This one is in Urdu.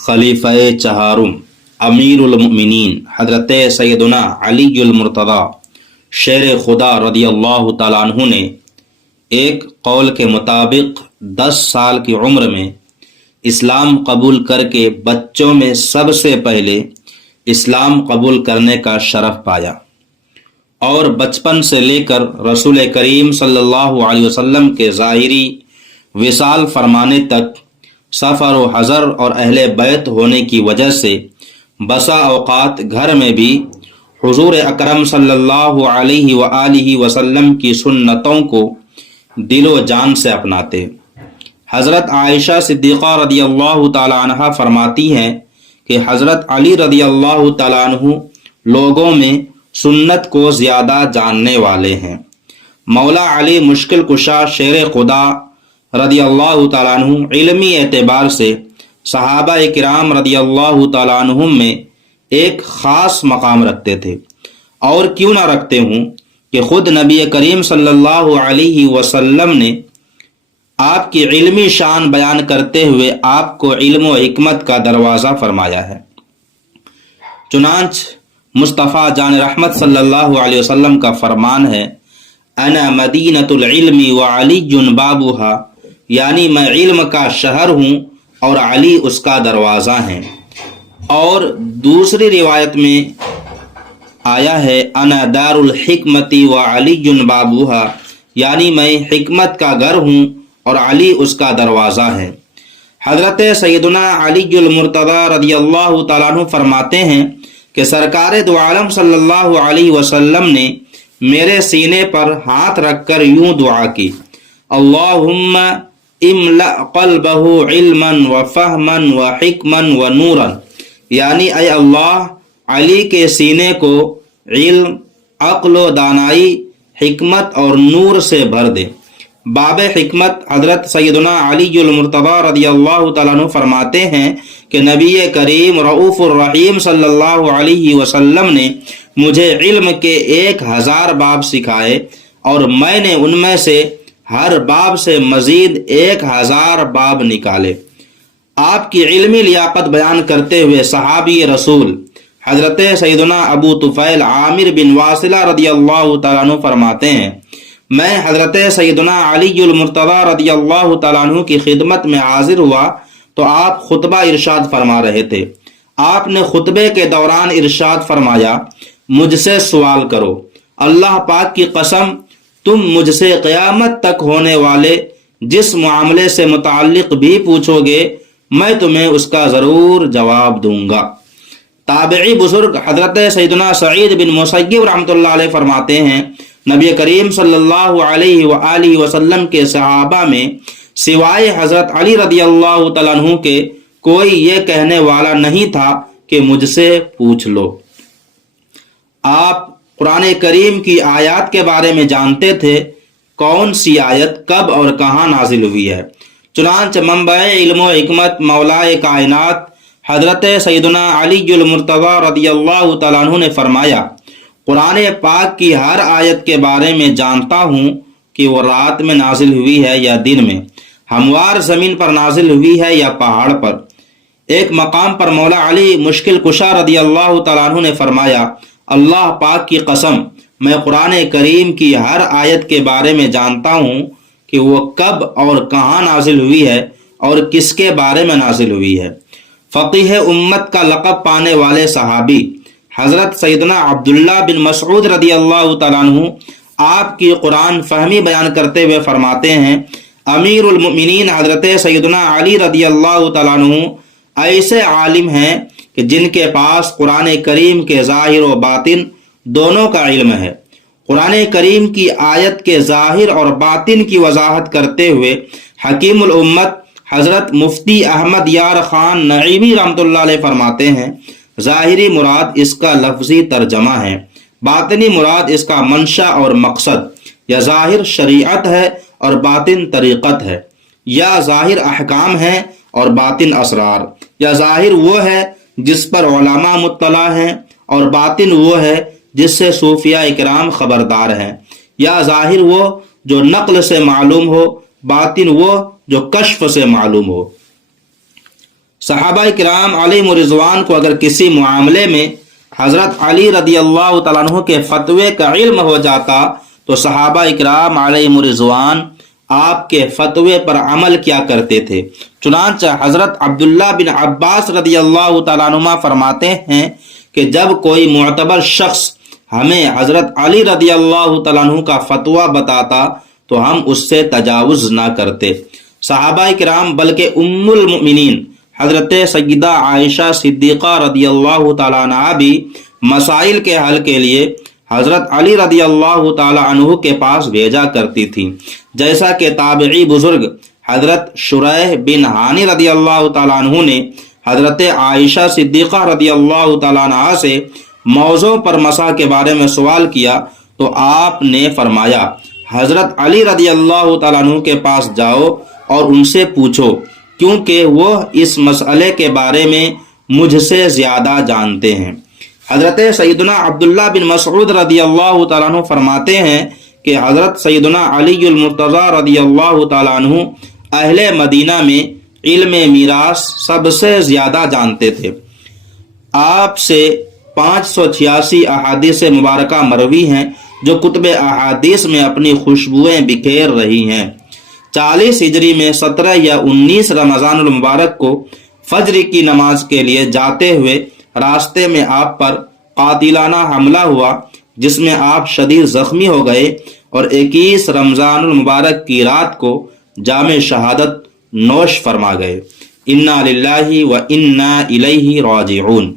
خلیفہ چہارم امیر المؤمنین حضرت سیدنا علی المرتضی شیر خدا رضی اللہ تعالیٰ عنہ نے ایک قول کے مطابق 10 سال کی عمر میں اسلام قبول کر کے بچوں میں سب سے پہلے اسلام قبول کرنے کا شرف پایا، اور بچپن سے لے کر رسول کریم صلی اللہ علیہ وسلم کے ظاہری وصال فرمانے تک سفر و حضر اور اہل بیت ہونے کی وجہ سے بسا اوقات گھر میں بھی حضور اکرم صلی اللہ علیہ وآلہ وسلم کی سنتوں کو دل و جان سے اپناتے۔ حضرت عائشہ صدیقہ رضی اللہ تعالی عنہ فرماتی ہیں کہ حضرت علی رضی اللہ تعالیٰ عنہ لوگوں میں سنت کو زیادہ جاننے والے ہیں۔ مولا علی مشکل کشا شیر خدا رضی اللہ تعالیٰ عنہ علمی اعتبار سے صحابہ کرام رضی اللہ تعالیٰ عنہ میں ایک خاص مقام رکھتے تھے، اور کیوں نہ رکھتے ہوں کہ خود نبی کریم صلی اللہ علیہ وسلم نے آپ کی علمی شان بیان کرتے ہوئے آپ کو علم و حکمت کا دروازہ فرمایا ہے۔ چنانچہ مصطفیٰ جان رحمت صلی اللہ علیہ وسلم کا فرمان ہے، انا مدینۃ العلم وعلی بابھا، یعنی میں علم کا شہر ہوں اور علی اس کا دروازہ ہیں۔ اور دوسری روایت میں آیا ہے، انا دار الحکمت وعلی بابھا، یعنی میں حکمت کا گھر ہوں اور علی اس کا دروازہ ہے۔ حضرت سیدنا علی المرتضی رضی اللہ تعالیٰ عنہ فرماتے ہیں کہ سرکار دو عالم صلی اللہ علیہ وسلم نے میرے سینے پر ہاتھ رکھ کر یوں دعا کی، اللہم املأ قلبہ علما وفہما وحکما ونورا، یعنی اے اللہ علی کے سینے کو علم، عقل و دانائی، حکمت اور نور سے بھر دے۔ باب حکمت حضرت سیدنا علی المرتضی رضی اللہ تعالیٰ عنہ فرماتے ہیں کہ نبی کریم رؤوف الرحیم صلی اللہ علیہ وسلم نے مجھے علم کے 1000 باب سکھائے، اور میں نے ان میں سے ہر باب سے مزید 1000 باب نکالے۔ آپ کی علمی لیاقت بیان کرتے ہوئے صحابی رسول حضرت سیدنا ابو طفیل عامر بن واصلہ رضی اللہ تعالیٰ عنہ فرماتے ہیں، میں حضرت سیدنا علی المرتضی رضی اللہ تعالیٰ عنہ کی خدمت میں حاضر ہوا تو آپ خطبہ ارشاد فرما رہے تھے۔ آپ نے خطبے کے دوران ارشاد فرمایا، مجھ سے سوال کرو، اللہ پاک کی قسم تم مجھ سے قیامت تک ہونے والے جس معاملے سے متعلق بھی پوچھو گے میں تمہیں اس کا ضرور جواب دوں گا۔ تابعی بزرگ حضرت سیدنا سعید بن مسیب رحمۃ اللہ علیہ فرماتے ہیں، نبی کریم صلی اللہ علیہ وآلہ وسلم کے صحابہ میں سوائے حضرت علی رضی اللہ تعالیٰ عنہ کے کوئی یہ کہنے والا نہیں تھا کہ مجھ سے پوچھ لو۔ آپ قرآن کریم کی آیات کے بارے میں جانتے تھے، کون سی آیت کب اور کہاں نازل ہوئی ہے۔ چنانچہ منبع علم و حکمت مولائے کائنات حضرت سیدنا علی المرتضی رضی اللہ تعالیٰ عنہ نے فرمایا، قرآن پاک کی ہر آیت کے بارے میں جانتا ہوں کہ وہ رات میں نازل ہوئی ہے یا دن میں، ہموار زمین پر نازل ہوئی ہے یا پہاڑ پر۔ ایک مقام پر مولا علی مشکل کشا رضی اللہ تعالیٰ عنہ نے فرمایا، اللہ پاک کی قسم میں قرآن کریم کی ہر آیت کے بارے میں جانتا ہوں کہ وہ کب اور کہاں نازل ہوئی ہے اور کس کے بارے میں نازل ہوئی ہے۔ فقیہ امت کا لقب پانے والے صحابی حضرت سیدنا عبداللہ بن مسعود رضی اللہ تعالیٰ عنہ آپ کی قرآن فہمی بیان کرتے ہوئے فرماتے ہیں، امیر المؤمنین حضرت سیدنا علی رضی اللہ تعالیٰ عنہ ایسے عالم ہیں کہ جن کے پاس قرآن کریم کے ظاہر و باطن دونوں کا علم ہے۔ قرآن کریم کی آیت کے ظاہر اور باطن کی وضاحت کرتے ہوئے حکیم الامت حضرت مفتی احمد یار خان نعیمی رحمۃ اللہ علیہ فرماتے ہیں، ظاہری مراد اس کا لفظی ترجمہ ہے، باطنی مراد اس کا منشا اور مقصد، یا ظاہر شریعت ہے اور باطن طریقت ہے، یا ظاہر احکام ہے اور باطن اسرار، یا ظاہر وہ ہے جس پر علماء مطلع ہیں اور باطن وہ ہے جس سے صوفیاء اکرام خبردار ہیں، یا ظاہر وہ جو نقل سے معلوم ہو، باطن وہ جو کشف سے معلوم ہو۔ صحابہ کرام علیہ رضوان کو اگر کسی معاملے میں حضرت علی رضی اللہ تعالیٰ عنہ کے فتوے کا علم ہو جاتا تو صحابہ کرام علیہ رضوان آپ کے فتوے پر عمل کیا کرتے تھے۔ چنانچہ حضرت عبداللہ بن عباس رضی اللہ تعالیٰ عنہ فرماتے ہیں کہ جب کوئی معتبر شخص ہمیں حضرت علی رضی اللہ تعالیٰ عنہ کا فتویٰ بتاتا تو ہم اس سے تجاوز نہ کرتے۔ صحابہ کرام بلکہ ام المؤمنین حضرت سیدہ عائشہ صدیقہ رضی اللہ تعالیٰ عنہ بھی مسائل کے حل کے لیے حضرت علی رضی اللہ تعالیٰ عنہ کے پاس بھیجا کرتی تھی، جیسا کہ تابعی بزرگ حضرت شریح بن ہانی رضی اللہ تعالیٰ عنہ نے حضرت عائشہ صدیقہ رضی اللہ تعالیٰ عنہ سے موضوع پر مسح کے بارے میں سوال کیا تو آپ نے فرمایا حضرت علی رضی اللہ تعالیٰ عنہ کے پاس جاؤ اور ان سے پوچھو، کیونکہ وہ اس مسئلے کے بارے میں مجھ سے زیادہ جانتے ہیں۔ حضرت سیدنا عبداللہ بن مسعود رضی اللہ تعالیٰ عنہ فرماتے ہیں کہ حضرت سیدنا علی المرتضی رضی اللہ تعالیٰ عنہ اہل مدینہ میں علم میراث سب سے زیادہ جانتے تھے۔ آپ سے 586 احادیث مبارکہ مروی ہیں جو کتب احادیث میں اپنی خوشبوئیں بکھیر رہی ہیں۔ 40 ہجری میں 17 یا 19 رمضان المبارک کو فجر کی نماز کے لیے جاتے ہوئے راستے میں آپ پر قاتلانہ حملہ ہوا، جس میں آپ شدید زخمی ہو گئے اور 21 رمضان المبارک کی رات کو جام شہادت نوش فرما گئے۔ انا للہ و انا الیہ راجعون۔